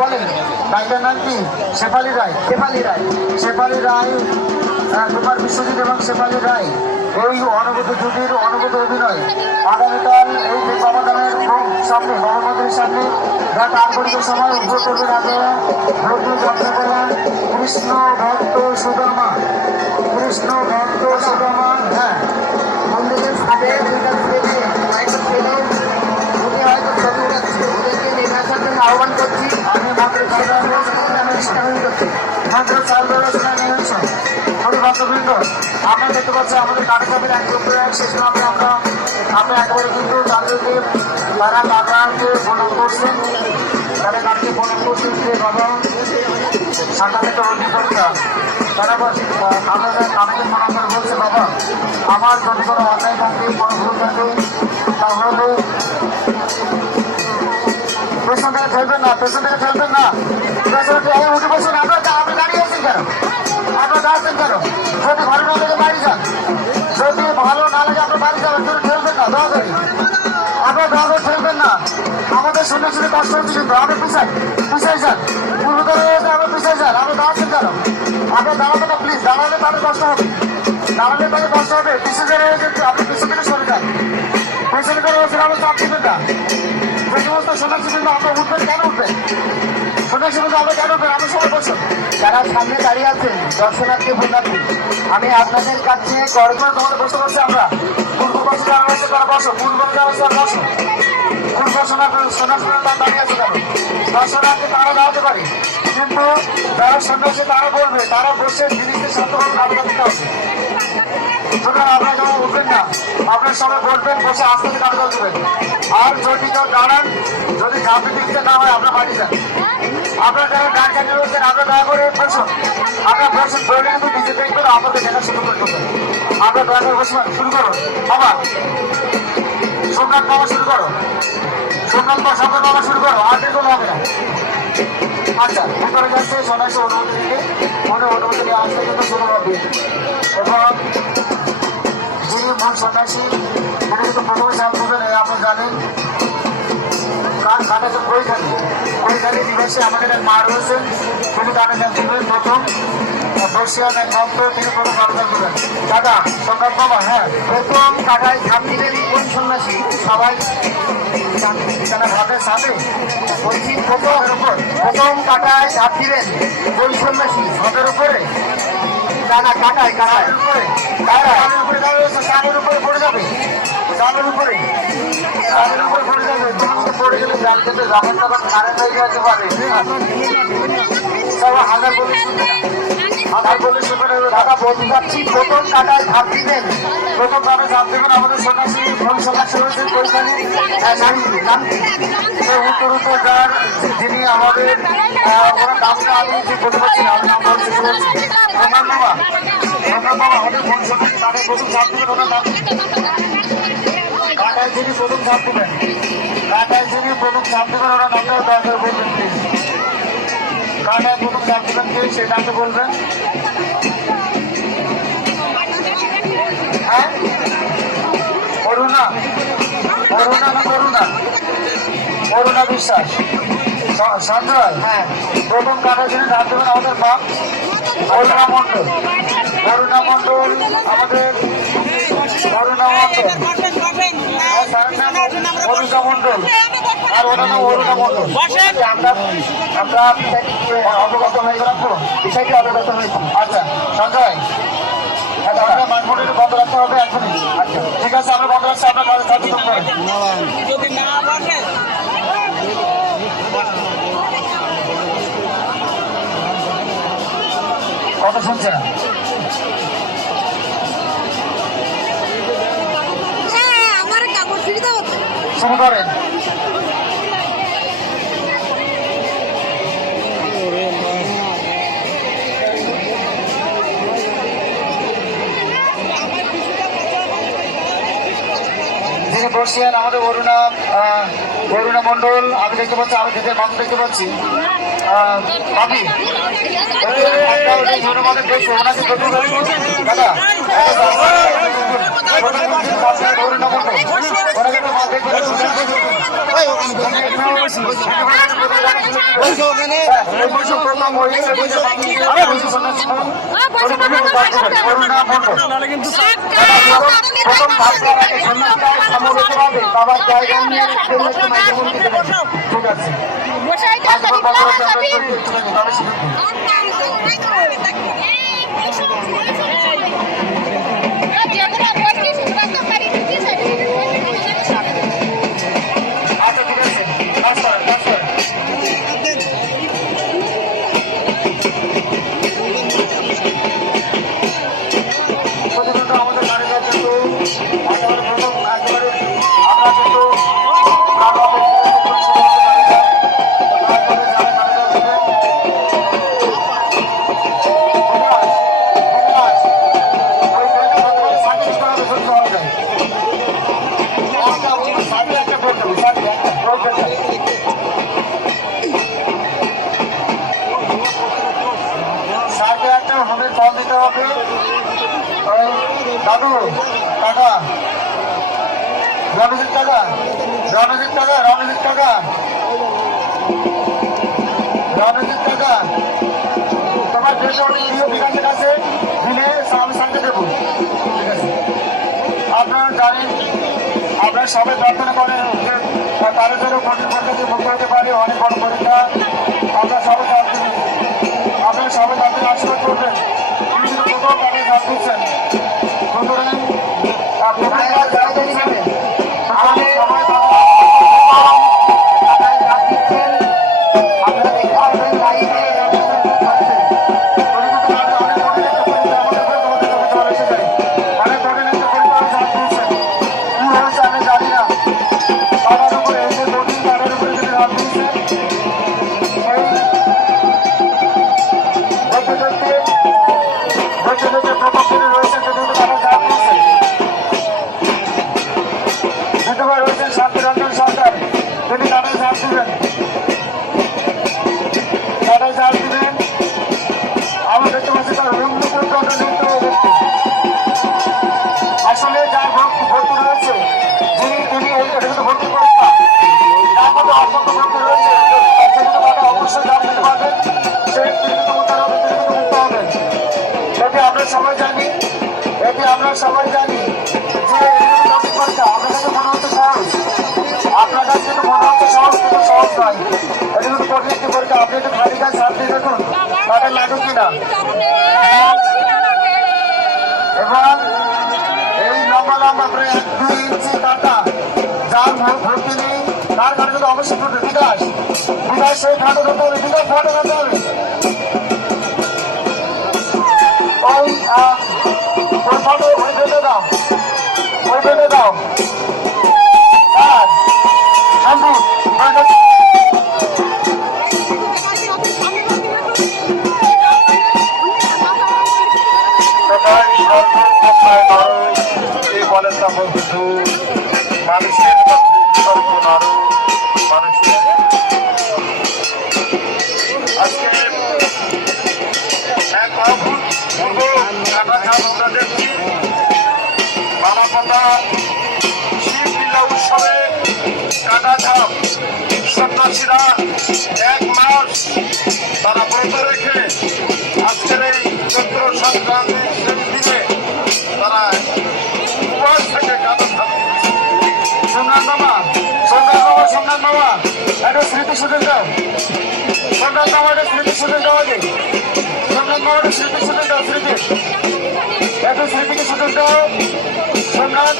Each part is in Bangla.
বলেন ডাক্তার নাম কি? শেফালি রায়। শেফালি রায়, কুমার বিশ্বজিৎ এবং শেফালি রায়, এই অনুভূত জুটির অনুভূত অভিনয় আগামীকাল এই বাবাধামের সামনে, বাবা মন্দিরের সামনে রাত 8 ঘটিকার সময় উদ্ভব করবেন। আগে ভর্তি যাত্রা করেন কৃষ্ণ ভক্ত সুদামা। হ্যাঁ, মন্দিরের সাথে দুইটা ছেলে, হয়তো ছেলে উনি হয়তো ছবি উঠাচ্ছে, ওদেরকে নির্বাচন জন্য আহ্বান করছি। আমি মাত্র ভক্তবৃন্দ আপনারা দেখতে পাচ্ছেন আমাদের কাটাকাটির এক প্রক্রিয়া শেষ নামে আমরা একেবারে কিন্তু তাদেরকে তারা বাবাকে প্রণাম করছেন, তারা তাদেরকে প্রণাম করছেন যে বাবা সাংঘাতিক অভিজ্ঞতা। তারা আপনাদের আমাকে প্রণাম করে বলছে বাবা আমার যদি কোনো অন্যায় থাকে কোনো ভুল থাকে তাহলে পেছন থেকে ফেলবেন না, পেছন থেকে ফেলবেন না, পেছন থেকে উঠে বসুন। আপনারা দাঁড়িয়ে আছেন কেন? আপনারা দাঁড়াচ্ছেন কেন? যদি ভালো না লাগে বাড়ি যান, যদি ভালো না লাগে আপনার বাড়ি যাবেন, যদি ফেলবেন না দয়া করে, আপনার দয়া করে ফেলবেন না। আমাদের শুনে শুনে কষ্ট হচ্ছে কিন্তু আপনি পিছাই যান, পূর্বতর হয়েছে আপনি পিছাই যান। আপনি দাঁড়াচ্ছেন কেন? আপনার দাঁড়াবে না প্লিজ, দাঁড়ালে তাদের কষ্ট হবে, পিছনে যারা হয়েছে আপনি পিছন থেকে সরে যান, পেছনে যারা হয়েছে আপনি চাপ দিবেন না। যে সমস্ত সন্ন্যাসী কিন্তু আপনার উঠবেন, কেন উঠবেন? সন্ন্যাসী কিন্তু আমরা কেন উঠবেন? আপনি সবাই বসুন, যারা সামনে দাঁড়িয়ে আছেন দর্শনার্থী ভূমিকারী, আমি আপনাদের কাছে গর্ব তোমাদের বসতে পারছি। আমরা পূর্ব বসে যারা রয়েছে তারা বসো, পূর্ব যারা বসো, পূর্ব সন্ন্যাসীরা তারা দাঁড়িয়ে আছে কেন? দর্শনার্থী তারা দাঁড়াতে পারে, কিন্তু যারা সন্ন্যাসী তারা বলবে, তারা বসে জিনিসকে শান্তভাবে কাজে দিতে হবে। সুতরাং আপনারা যেমন উঠবেন না, আপনার সবাই বলবেন, বসে আস্তে আস্তে কাজে দেবেন। আর যদি কেউ দাঁড়ান, যদি ঝাঁপি দিতে না হয় আপনার বাড়ি যান। আপনারা যারা গান চালিয়ে রয়েছেন আপনারা দয়া করে বসুন, আপনার বসুন, বলে কিন্তু নিজে দেখবেন আপনাদের দেখা শুরু করে দেবেন। আপনার দয়া করে বসুন, শুরু করুন বাবা, সোমনাথ বাবা শুরু করো, সোমনাথ বাবা শুরু করো, আর দেখুন হবে না। আচ্ছা, ভিতরে যাচ্ছে সন্ন্যাসী অনুমতি দিকে, অনুমতি নিয়ে আসতে কিন্তু শুরু হবে। এবং যিনি মূল সন্ন্যাসী তিনি কিন্তু প্রথমে চাপ দেবেন, আপনারা জানেন কাটাতে বইখালি নিবাসে আমাদের এক মা রয়েছেন, তিনি কাটা চাপ দেবেন প্রথম। বর্ষিয়ান এক ভক্ত তিনি প্রথম কাটা চাপ দেবেন। দাদা সংগ্রাম বাবা, হ্যাঁ প্রথম কাটায় ঝাঁপ দিলেন কোন সন্ন্যাসী? সবাই ভাবের সাথে বলছি, প্রথম কাটায় ঝাঁপ দিলেন কোন সন্ন্যাসী? ভাবের উপরে না, কাটায় উপরে, চালের উপরে পড়ে যাবে, চালের উপরে পড়ে যাবে। তুমি পড়ে গেলে জাল খেতে যাবেন, তখন কারেন্ট হয়ে যেতে পারে। হাজার বলে শুনবে দাদা বলতে চাচ্ছি, প্রথম কাটায় ঝাঁপ দিবেন, প্রথম কাটায় ঝাঁপ দেবেন আমাদের সন্ন্যাসী মূল সন্ন্যাসী রয়েছেন বৈশালী উত্তর যার, যিনি আমাদের ওনার নামটা আমি ঠিক বলতে পারছি না, আমি নাম বলছি বাবা আমাদের মূল সন্ন্যাসী কাটায় প্রথম ঝাঁপ দেবেন, ওনার নাম কাটায় যিনি প্রথম ঝাঁপ দেবেন, ওনার নামটাও দয়া করে বলবেন প্লিজ। কাটায় প্রথম ঝাঁপ দেবেন কে সেই নামটা বলবেন। হ্যাঁ, করুণা বিশ্বাস, সঞ্জয়। হ্যাঁ, প্রথম কাটার জন্য ঝাঁপ দেবেন আমাদের মা করুণা মণ্ডল, আমাদের অরুণা মণ্ডল আর ওনার নাম অরুণা মণ্ডল। আমরা অবগত হয়ে গেলাম, তো বিষয়টি অবগত হয়েছি। আচ্ছা সঞ্জয়, মানমন্ডির বন্ধ রাখতে হবে এখনই। আচ্ছা ঠিক আছে, আমরা বন্ধ রাখছি, আপনার কাজে সচেতন করেন। কথা শুনছে না, শুরু করেন। যিনি বসছেন আমাদের অরুণা মণ্ডল, আমি দেখতে পাচ্ছি, আমি দেখতে পাচ্ছি ভাবি দাদা অরুণা মণ্ডল বাবার জায়গা নিয়ে ঠিক আছে দাদু টাকা রণজিৎ টাকা রণজিৎ টাকা রণজিৎ টাকা রণজিৎ টাকা তোমার দেশে অনেক প্রিয় বিকাশের কাছে দিলে আমি সাথে দেবো ঠিক আছে আপনারা জানেন আপনারা সবাই প্রার্থনা করেন যে তাদের জন্য কঠিন পরীক্ষাতে মুক্ত হতে পারে অনেক বড় পরীক্ষা আপনারা সবাই আপনারা সবাই তাদের আশীর্বাদ করবেন বিভিন্ন কোথাও তাদের ধাপ দিচ্ছেন সুতরাং আপনারা যারা দেখছেন আমাদের সবাই আসলে যার ভর্তি রয়েছে তিনি ভর্তি করেন না যার মধ্যে অসংখ্য ভর্তি রয়েছে অবশ্যই জানতে পারবেন সে কিন্তু উদ্ধার হবে তিনি কিন্তু মুক্ত হবেন এটি আমরা সবাই জানি যে পরীক্ষা আপনার কাছে মনে হচ্ছে সহজ আপনার কাছে কিন্তু মনে হচ্ছে সহজ কিন্তু সহজ নয় এটি কিন্তু কঠিন একটি পরীক্ষা আপনি একটু খালি কাজ সাথে দেখুন তাদের লাগুক কিনা এবং এই লম্বা লম্বা প্রায় 2 ইঞ্চি কাটা যার ভর্তি নেই তার কাছে কিন্তু অবশ্যই পড়বে বিকাশ সেই খাটো ধরতে হবে বিকাশ খাটো ধরতে হবে ওই ফটো ওই বেঁধে দাও শম্ভু কলেজটা বলতেছু মানুষের মানুষের আজকে এক আমরা দেখছি মালাপন্দা শিবলীলা উৎসবে কাটা ঝাপ সন্ন্যাসীরা 1 মাস তারা ব্রত রেখে আজকের এই চৈত্র সংক্রান্তির দিনে তারা উপবাস থেকে কাটা ঝাপ সোমনাথ বাবা একটা স্মৃতি সুযোগ দাও সোমনাথ বাবা একটা স্মৃতি সুযোগ দাও আগে সোমনাথ বাবা একটা স্মৃতি সুযোগ দাও একটা স্মৃতিকে সুযোগ দাও সোমনাথ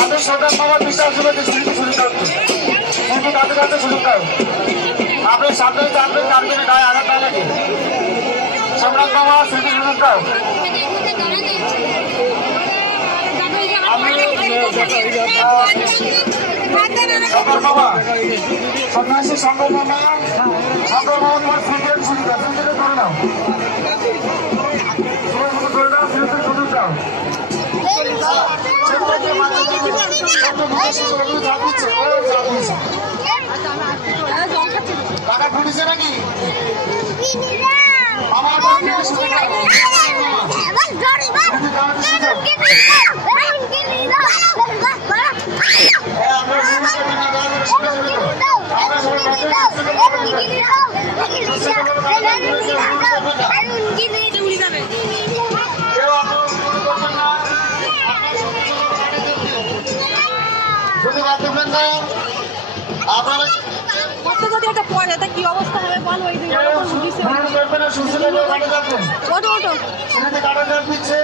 আমি সোমনাথ বাবার বিশ্বাস করে স্মৃতি সুযোগ দাও স্মৃতি কাছে কাছে সুযোগ দাও আপনার সামনে জানবেন জানবেন গায়ে আঘাত না লাগে সোমনাথ বাবা স্মৃতি সুযোগ দাও শঙ্কর বাবা সন্ন্যাসী শঙ্কর বাবা তোমার ফিল্ডের সুবিধা ফিল্ডে করে নাও সুযোগ দাও টাকা ফুটেছে নাকি আমার আমরা কেউ আপনারা শুরু করবেন না। যদি বাদ দেবেন না আপনারা কি অবস্থা হবে বল ওই দিন কেউ শুরু করবেন না, সুস্থ গাড়ি যাবেন। ওটো কাটা দিচ্ছে